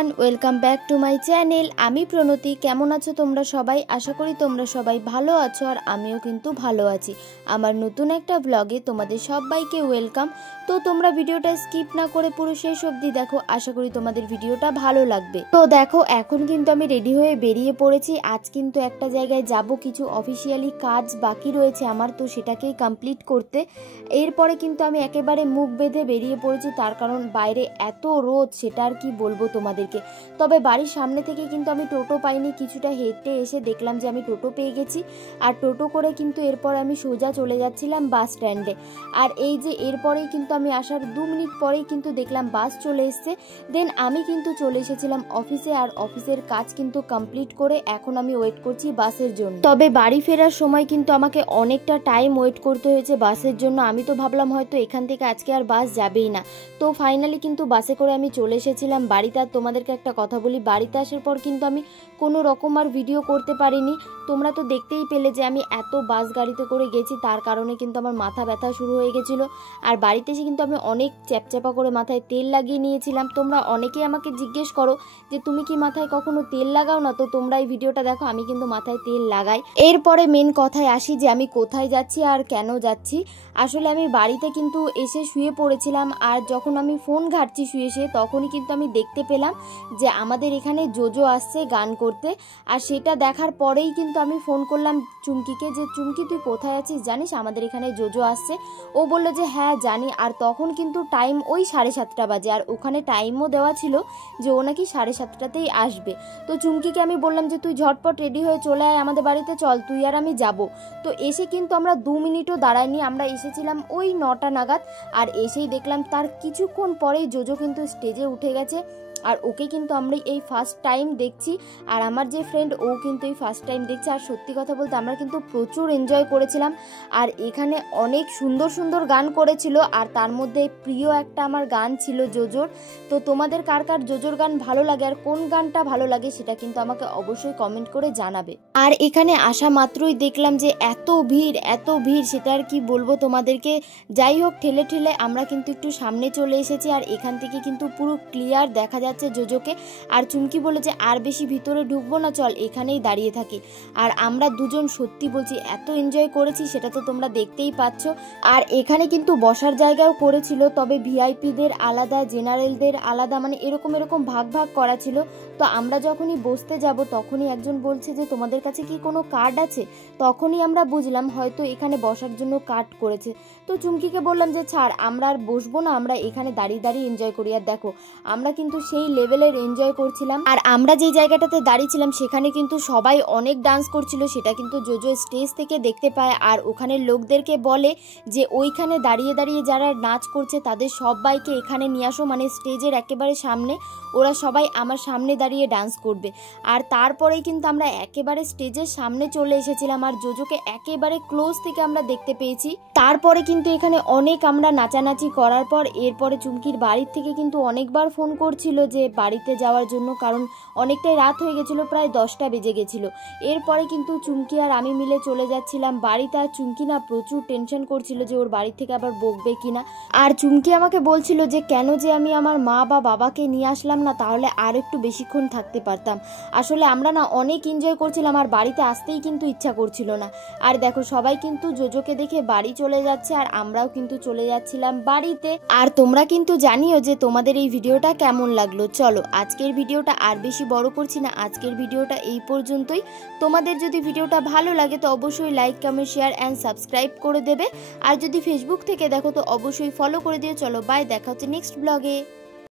Everyone, welcome back to my channel. আমি প্রণতি। কেমন আছো তোমরা সবাই? আশা করি তোমরা সবাই ভালো আছো, আর আমিও কিন্তু ভালো আছি। আমার নতুন একটা ব্লগে তোমাদের সবাইকে ওয়েলকাম। তো তোমরা ভিডিওটা স্কিপ না করে পুরো শেষ অবধি দেখো, আশা করি তোমাদের ভিডিওটা ভালো লাগবে। তো দেখো, এখন কিন্তু আমি রেডি হয়ে বেরিয়ে পড়েছি। আজ কিন্তু একটা জায়গায় যাব, কিছু অফিসিয়ালি কাজ বাকি রয়েছে আমার, তো সেটাকেই কমপ্লিট করতে। এরপরে কিন্তু আমি একেবারে মুখ বেঁধে বেরিয়ে পড়েছি, তার কারণ বাইরে এত রোদ, সেটা আর কি বলবো তোমাদেরকে। তবে বাড়ির সামনে থেকে কিন্তু আমি টোটো পাইনি, কিছুটা হেঁটে এসে দেখলাম যে আমি টোটো পেয়ে গেছি। আর টোটো করে কিন্তু এরপর আমি সোজা চলে যাচ্ছিলাম বাস স্ট্যান্ডে। আর এই যে এরপরেই কিন্তু আমি আসার 2 মিনিট পরেই কিন্তু দেখলাম বাস চলে এসছে। দেন আমি কিন্তু চলে এসেছিলাম অফিসে, আর অফিসের কাজ কিন্তু কমপ্লিট করে এখন আমি ওয়েট করছি বাসের জন্য। তবে বাড়ি ফেরার সময় কিন্তু আমাকে অনেকটা টাইম ওয়েট করতে হয়েছে বাসের জন্য। আমি তো ভাবলাম হয়তো এখান থেকে আজকে আর বাস যাবেই না, তো ফাইনালি কিন্তু বাসে করে আমি চলে এসেছিলাম বাড়িতে। আর তোমাদেরকে একটা কথা বলি, বাড়িতে আসার পর কিন্তু আমি কোনো রকম আর ভিডিও করতে পারিনি। তোমরা তো দেখতেই পেলে যে আমি এত বাস গাড়িতে করে গেছি, তার কারণে কিন্তু আমার মাথা ব্যথা শুরু হয়ে গেছিলো। আর বাড়িতে এসে কিন্তু আমি অনেক চ্যাপচ্যাপা করে মাথায় তেল লাগিয়ে নিয়েছিলাম। তোমরা অনেকেই আমাকে জিজ্ঞেস করো যে তুমি কি মাথায় কখনো তেল লাগাও না, তো তোমরা এই ভিডিওটা দেখো, আমি কিন্তু মাথায় তেল লাগাই। এরপরে মেন কথায় আসি যে আমি কোথায় যাচ্ছি আর কেন যাচ্ছি। আসলে আমি বাড়িতে কিন্তু এসে শুয়ে পড়েছিলাম, আর যখন আমি ফোন ঘাঁটছি শুয়ে তখনই কিন্তু আমি দেখতে পেলাম যে আমাদের এখানে জোজো আসছে গান করতে। আর সেটা দেখার পরেই কিন্তু আমি ফোন করলাম চুমকিকে, যে চুমকি তুই কোথায় আছিস, জানিস আমাদের এখানে জোজো আসছে? ও বললো যে হ্যাঁ জানি। আর তখন কিন্তু টাইম ওই 7:30 বাজে, আর ওখানে টাইমও দেওয়া ছিল যে ও নাকি 7:30তেই আসবে। তো চুমকিকে আমি বললাম যে তুই ঝটপট রেডি হয়ে চলে আয় আমাদের বাড়িতে, চল তুই আর আমি যাব। তো এসে কিন্তু আমরা 2 মিনিটও দাঁড়াইনি, আমরা এসেছিলাম ওই 9টা নাগাদ। আর এসেই দেখলাম তার কিছুক্ষণ পরেই জোজো কিন্তু স্টেজে উঠে গেছে। আর ওকে কিন্তু আমরা এই ফার্স্ট টাইম দেখছি, আর আমার যে ফ্রেন্ড ও কিন্তু এই ফার্স্ট টাইম দেখছে। আর সত্যি কথা বলতে আমরা কিন্তু প্রচুর এনজয় করেছিলাম। আর এখানে অনেক সুন্দর সুন্দর গান করেছিল, আর তার মধ্যে প্রিয় একটা আমার গান ছিল জোজোর। তো তোমাদের কার কার জোজোর গান ভালো লাগে আর কোন গানটা ভালো লাগে সেটা কিন্তু আমাকে অবশ্যই কমেন্ট করে জানাবে। আর এখানে আসা মাত্রই দেখলাম যে এত ভিড়, সেটা আর কি বলবো তোমাদেরকে। যাই হোক, ঠেলে ঠেলে আমরা কিন্তু একটু সামনে চলে এসেছি, আর এখান থেকে কিন্তু পুরো ক্লিয়ার দেখা যাচ্ছে জোজোকে। আর চুমকি বলে যে আর বেশি ভিতরে ঢুকবো না, চল এখানেই দাঁড়িয়ে থাকি। আর আমরা দুজন সত্যি বলছি এত এনজয় করেছি, সেটা তো তোমরা দেখতেই পাচ্ছ। আর এখানে কিন্তু বসার জায়গাও করেছিল, তবে ভিআইপিদের আলাদা, জেনারেলদের আলাদা, মানে এরকম ভাগ করা ছিল। তো আমরা যখনই বসতে যাব তখনই একজন বলছে যে তোমাদের কাছে কি কোনো কার্ড আছে? তখনই আমরা বুঝলাম হয়তো এখানে বসার জন্য কার্ড করেছে। তো চুমকিকে বললাম যে ছাড়, আমরা আর বসবো না, আমরা এখানে দাঁড়িয়ে দাঁড়িয়ে এনজয় করি। আর দেখো, আমরা কিন্তু সেই লেভেলের এনজয় করছিলাম। আর আমরা যেই জায়গাটাতে দাঁড়িয়েছিলাম সেখানে কিন্তু সবাই অনেক ডান্স করছিল, সেটা কিন্তু জোজো স্টেজ থেকে দেখতে পায়। আর ওখানের লোকদেরকে বলে যে ওইখানে দাঁড়িয়ে দাঁড়িয়ে যারা নাচ করছে তাদের সবাইকে এখানে নিয়ে আসো, মানে স্টেজের একেবারে সামনে, ওরা সবাই আমার সামনে দাঁড়িয়ে ডান্স করবে। আর তারপরেই কিন্তু আমরা একেবারে স্টেজের সামনে চলে এসেছিলাম, আর জোজোকে একেবারে ক্লোজ থেকে আমরা দেখতে পেয়েছি। তারপরে কিন্তু এখানে অনেক আমরা নাচানাচি করার পর এরপরে চুমকির বাড়ির থেকে কিন্তু অনেকবার ফোন করছিল যে বাড়িতে যাওয়ার জন্য, কারণ অনেকটাই রাত হয়ে গেছিলো, প্রায় 10টা বেজে গেছিলো। এরপরে কিন্তু চুমকি আর আমি মিলে চলে যাচ্ছিলাম বাড়িতে। আর চুমকি না প্রচুর টেনশন করছিল যে ওর বাড়ি থেকে আবার বকবে কিনা। আর চুমকি আমাকে বলছিল যে কেন যে আমি আমার মা বা বাবাকে নিয়ে আসলাম না, তাহলে আর একটু বেশিক্ষণ থাকতে পারতাম। আসলে আমরা না অনেক এনজয় করছিলাম, আর বাড়িতে আসতেই কিন্তু ইচ্ছা করছিল না। আর দেখো, সবাই কিন্তু জোজোকে দেখে বাড়ি চলে যাচ্ছে, আর আমরাও কিন্তু চলে যাচ্ছিলাম বাড়িতে। আর তোমরা কিন্তু জানিও যে তোমাদের এই ভিডিওটা কেমন লাগলো। চলো, আজকের ভিডিওটা আর বেশি বড় করছি না, আজকের ভিডিওটা এই পর্যন্তই। তোমাদের যদি ভিডিওটা ভালো লাগে তো অবশ্যই like, comment, share and subscribe করে দেবে। আর যদি ফেসবুক থেকে দেখো তো অবশ্যই ফলো করে দিও। চলো বাই, দেখা হচ্ছে নেক্সট ব্লগে।